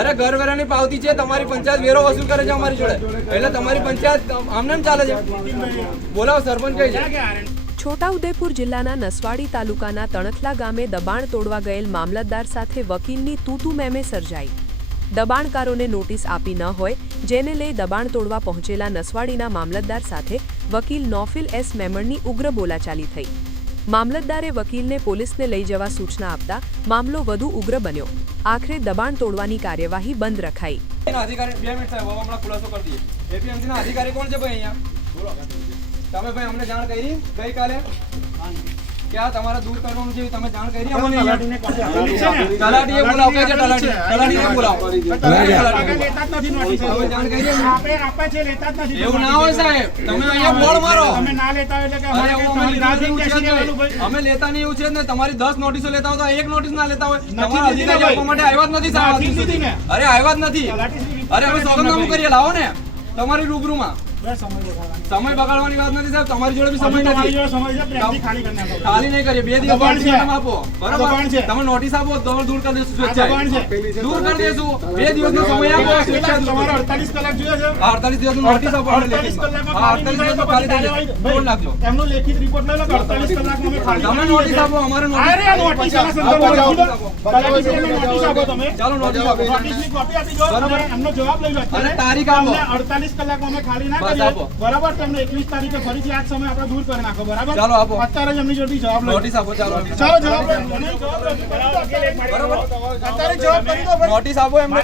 અરે ઘર વેરાની પાવતી છે, તમારી પંચાયત વેરો વસૂલ કરે છે અમારી જોડે. એટલે તમારી પંચાયત આમને ચાલે છે. બોલાવો, સરપંચ કઈ છે. છોટાઉદેપુર જિલ્લાના નસવાડી તાલુકાના તણખલા ગામે દબાણ તોડવા ગયેલ મામલતદાર સાથે વકીલની તૂતુ મેમે સર્જાઈ. દબાણકારોને નોટિસ આપી ન હોય, જેને લઈ દબાણ તોડવા પહોંચેલા નસવાડીના મામલતદાર સાથે વકીલ નોફિલ એસ મેમણની ઉગ્ર બોલાચાલી થઈ. મામલતદારે વકીલને પોલીસને લઈ જવા સૂચના આપતા મામલો વધુ ઉગ્ર બન્યો. આખરે દબાણ તોડવાની કાર્યવાહી બંધ રખાઈ. તમે ભાઈ અમને જાણ કરી ગઈકાલે? કે તમારે દૂર કરવાનું છે તમે જાણ કરી અમને તલાટીએ બોલાવો કે છે તલાટી તલાટીને બોલાવો. તમે જાણ કરી અમને? એવું ના હોય સાહેબ. તમે અહીંયા બોર્ડ મારો. અરે એવું અમારી રાહ જેવું છે જ નહીં. અમે લેતા નહીં એવું છે જ તમારી દસ નોટિસો લેતા હોય તો એક નોટિસ ના લેતા હોય. તમારા લીધી ને અધિકારી ભાઈ. આપવા માટે આવ્યા જ નથી સાહેબ. નથી ને. અરે આવ્યા જ નથી. અરે અમે સોગંદનામું કરીએ. લાવો ને. તમારી રૂબરૂમાં. સમય બગાડવાની. વાત નથી સાહેબ તમારી જોડે બી સમય નથી. ખાલી નહીં કરીએ બે દિવસ આપો. બરાબર? તમે નોટિસ આપો તો દૂર કરી દેશું દૂર કરી દેશું બે દિવસનો સમય આપો. અડતાલીસ કલાક જોઈએ છે. 48 દિવસનું નોટિસ આપો અડતાલીસ કલાક કલાકમાં હા, 48 ખાલી. ફોન નાખજો. એમનો લેખિત રિપોર્ટ લઈ લો અડતાલીસ કલાક અમે ખાલી તમે નોટિસ આપો અમારે છીએ. અરે આ નોટિસ આપો, તમે ચાલો નોટિસ આપો કોપી આપી દો બરાબર. એમનો જવાબ લઈ લો અને તારીખ આપો. 48 કલાકમાં અમે ખાલી ના. બરાબર તમને 21 તારીખે ફરીથી આજ સમય આપણે દૂર કરી નાખો બરાબર? ચાલો આપો. અત્યારે જ એમની જવાબ નોટિસ આપો ચાલો. ચાલો જવાબ લો. અત્યારે જવાબ કરી દો નોટિસ આપો એમને.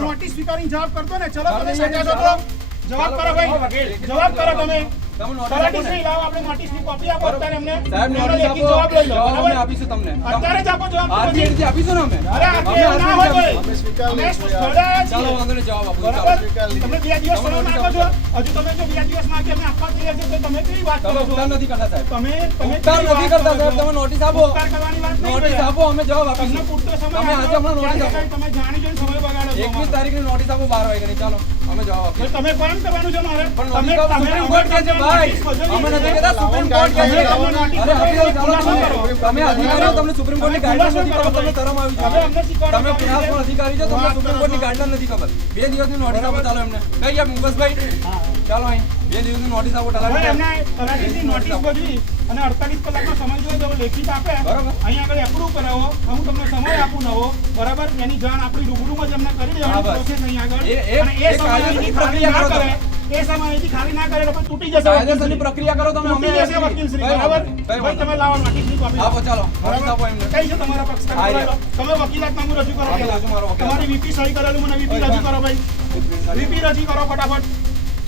નોટિસ સ્વીકારીને જવાબ કરતો ને. ચલો તમે સજા જવાબ કરો ભાઈ. જવાબ કરો તમે. તમે નોટિસ આપો ને. અમે બરાબર? આપીશું તમને. અત્યારે જ આપો જવાબ આજની પછી. એડથી આપીશું ને અમે? અરે આ અમે કેવું ના આજની હોય એડથી ભાઈ. અમે સ્થળે આવ્યા ચાલો છીએ. વાંધો નહીં જવાબ આપો બરાબર? ચાલો. તમે બે દિવસ સમય માંગો છો? હજુ તમે જો બે દિવસ માંગે અમે આપવા તૈયાર છે તો તમે કેવી વાત તમે કરો ઉપકાર છો નથી કરતા સાહેબ. તમે તમે ઉપકાર કેવી નથી વાત કરતા કરો સાહેબ. છો? તમે નોટિસ આપો. ઉપકાર કરવાની વાત નહીં નોટિસ ભાઈ. આપો અમે જવાબ તમને આપીશું પૂરતો સમય આજે હમણાં નોટિસ આપો. તમે જાણી જોઈને સમય બગાડો છો એકવીસ તારીખની નોટિસ આપો બાર વાગ્યા ચાલો અમે જવાબ આપીશું. તમે કોણ કરવાનું છે મારે? પણ તમે તમે અધિકારી તમને સુપ્રીમ કોર્ટની ગાઈડલાઈન નથી ખબર તમને આવી તમે છો તમને સુપ્રીમ કોર્ટની ગાઈડલાઈન નથી ખબર બે દિવસની નોટિસ આપો ચાલો એમને કઈ ગયા મુકેશભાઈ ચાલો અહીં બે દિવસની નોટિસ આપો તલાટી અને 48 કલાકનો સમય જોઈએ તો લેખિત આપે અહીં આગળ એપ્રુવ કરાવો હું તમને સમય આપું નવો બરાબર? એની જાણ આપણી રૂબરૂમાં જ અમને કરી દેવાની પ્રોસેસ અહીં આગળ. અને એ સમય પ્રક્રિયા કરે. એ ખાલી ના કરે તો તૂટી જશે કાયદેસરની પ્રક્રિયા કરો તમે અમે જશે બરાબર? ભાઈ આપો ચાલો. આપો એમને. કઈ છે તમારા પક્ષ? રજૂ કરો પહેલા. તમારી વીપી સહી કરેલું મને વીપી રજૂ કરો ભાઈ. વીપી રજૂ કરો ફટાફટ.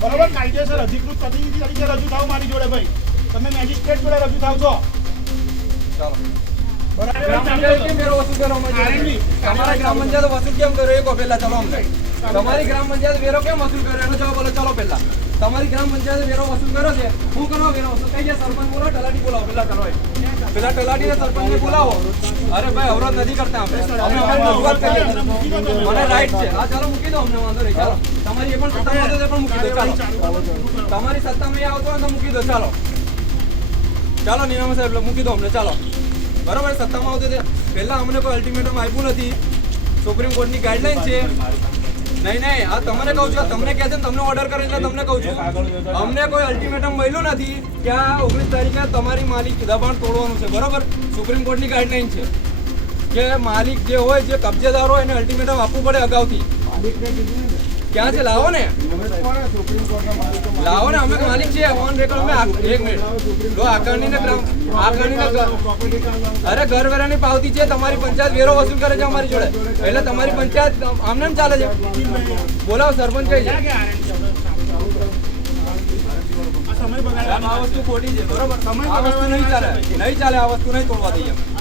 બરાબર? કાયદેસર અધિકૃત પ્રતિનિધિ તરીકે રજૂ થાવ મારી જોડે ભાઈ. તમે મેજિસ્ટ્રેટ જોડે રજૂ થાવ છો ચાલો. બરાબર? તમારા ગ્રામ અરે ભાઈ અવરોધ નથી કરતા રાઈટ છે હા ચાલો મૂકી દો અમને વાંધો નહીં ચાલો તમારી પણ સત્તામાં મૂકી દો તમારી સત્તામાં એ આવતો હોય મૂકી દો, ચાલો. ચાલો નિરામા સાહેબ મૂકી દો અમને, ચાલો. બરાબર, સત્તામાં આવતો પહેલા અમને કોઈ અલ્ટિમેટમ આપ્યું નથી. સુપ્રીમ કોર્ટની ગાઈડલાઈન છે. નહીં નહીં, આ તમને કહું છું તમને કહે છે ને તમને ઓર્ડર કરે એટલે તમને કહું છું. અમને કોઈ અલ્ટિમેટમ મળ્યું નથી કે આ ઓગણીસ તારીખે તમારી માલિક દબાણ તોડવાનું છે. બરાબર? સુપ્રીમ કોર્ટની ગાઈડલાઈન છે કે માલિક જે હોય, જે કબજેદાર હોય એને અલ્ટિમેટમ આપવું પડે અગાઉથી. ક્યાં છે? લાવો ને. લાવો ને, અમે માલિક છીએ. ઓન રેકોર્ડ અમે એક મિનિટ જો આકારણીને ને આકારણીને અરે ઘર વેરાની પાવતી છે. તમારી પંચાયત વેરો વસૂલ કરે છે અમારી જોડે. એટલે તમારી પંચાયત આમને એમ ચાલે છે. બોલાવો, સરપંચ કઈ છે આ વસ્તુ ખોટી છે. બરોબર? સમય નહીં ચાલે. નહીં ચાલે, આ વસ્તુ નહીં તોડવા દઈએ અમે.